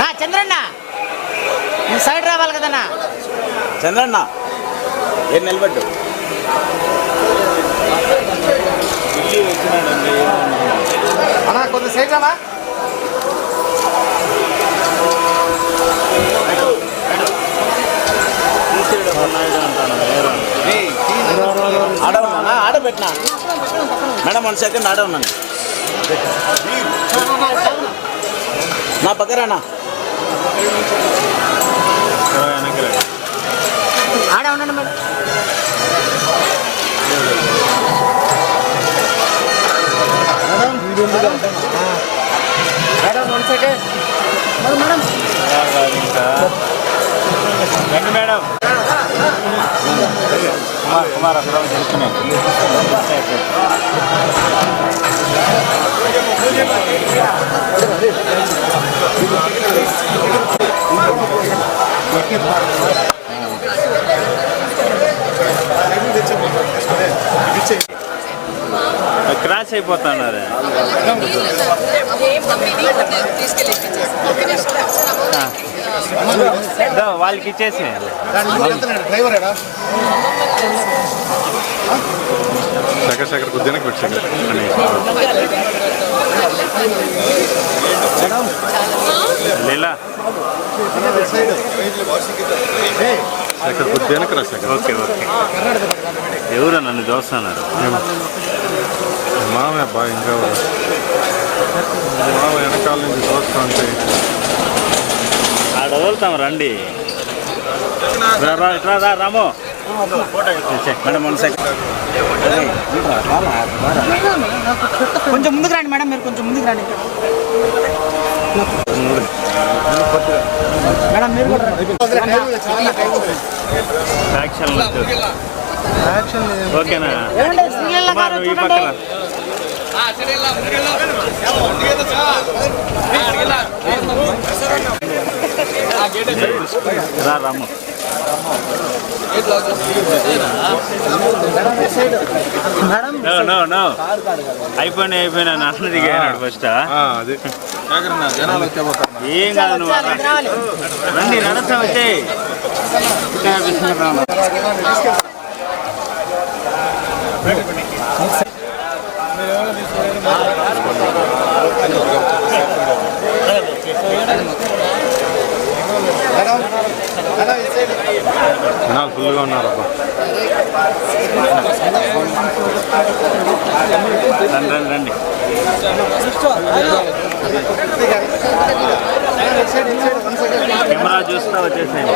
ఆ, చంద్రన్న. నువ్వు సైడ్ రావాలి కదన్నా. చంద్రన్న ఏం నిలబెట్టు అన్నా కొంత సైడ్ రావా? ఆడ ఉన్నానా ఆడ పెట్టినా మేడం వన్ సెకండ్ ఆడ ఉన్నాను నా పక్కరానా ఆడే ఉండండి madam. Madam one second madam madam. రండి మేడం. కుమార్ కుమార్ అక్కడ క్రాష్ అయిపోతున్నారు. వాళ్ళకి ఇచ్చేసి. లీలా. రా శేఖర్. Okay okay. ఎవరు నన్ను చూస్తున్నారు? మామే బా ఇంకా? మామ వెనకాల నుంచి చూస్తా ఉంటే ఆడ వదులుతాం రండి. రా, రా, రాము. మేడం వన్ కొంచెం ముందుకు రండి మేడం మీరు కొంచెం ముందుకు రండి. మేడం మీరు కూడా ఓకేనా? Ramu madam no no no అయిపోయినా అయిపోయినా నాన్న దిగాడు ఫస్ట్ ఏం కాదు నువ్వు. రండి నడస్తా వచ్చే మేడం మేడం ఈ సైడ్ జనాలు ఫుల్గా ఉన్నారు అబ్బా రండి రండి రండి. కెమెరా చూస్తా వచ్చేసాయి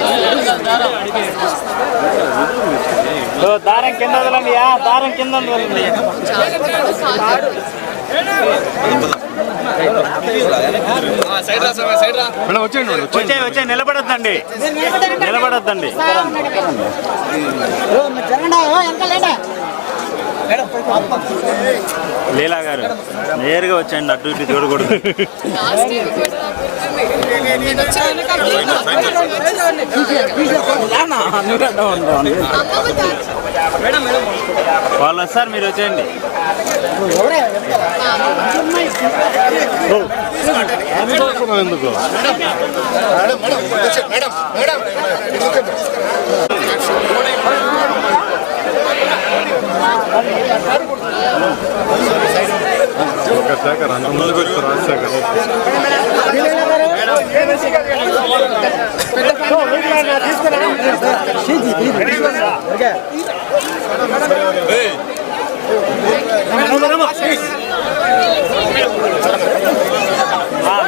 దారం కింద వదలండి దారం కింద వదలండి. మేడం వచ్చేయండి మేడం వచ్చేయండి. వచ్చే వచ్చే నిలబడొద్దండి. నిలబడొద్దండి. లీలా గారు నేరుగా వచ్చేయండి అటు ఇటు చూడకూడదు. వాళ్ళు వస్తారు మీరు వచ్చేయండి. ఎందుకు మేడం అంత ముందుకు వచ్చి రాజశేఖర్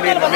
మీరు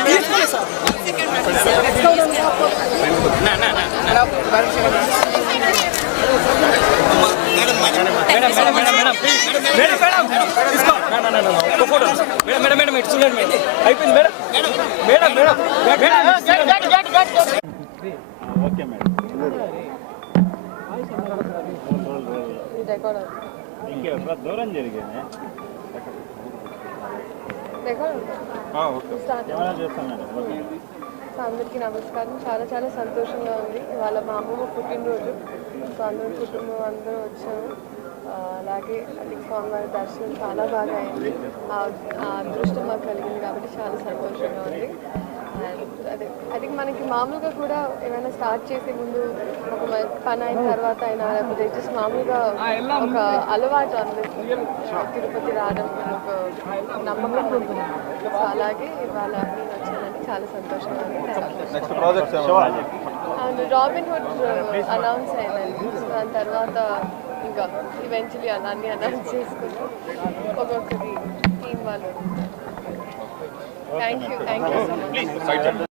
సరిగ్గా మేడం మేడం ఇటు చూడండి మేడం అయిపోయింది madam madam madam okay madam దూరం జరిగింది సో అందరికీ నమస్కారం. చాలా చాలా సంతోషంగా ఉంది ఇవాళ మా అమ్మమ్మ పుట్టినరోజు సో అందరూ కుటుంబం అందరూ వచ్చాము అలాగే స్వామి వారి దర్శనం చాలా బాగా అయింది. ఆ అదృష్టం మాకు కలిగింది కాబట్టి చాలా సంతోషంగా ఉంది. అదే అది మనకి మామూలుగా కూడా ఏమైనా స్టార్ట్ చేసే ముందు ఒక పని అయిన తర్వాత అయినా లేకపోతే జస్ట్ మామూలుగా ఒక అలవాటు అందరికీ తిరుపతి రావడం ఒక నమ్మకం ఉంది సో అలాగే ఇవాళ నేను వచ్చానంటే చాలా సంతోషంగా అండ్ రాబిన్ హుడ్ అనౌన్స్ అయిందండి సో దాని తర్వాత ఇంకా ఈవెన్చువలీ అన్నీ అనౌన్స్ చేసుకుంటూ ఒక్కొక్కటి టీం వాళ్ళు Thank you. Thank you so much. Please,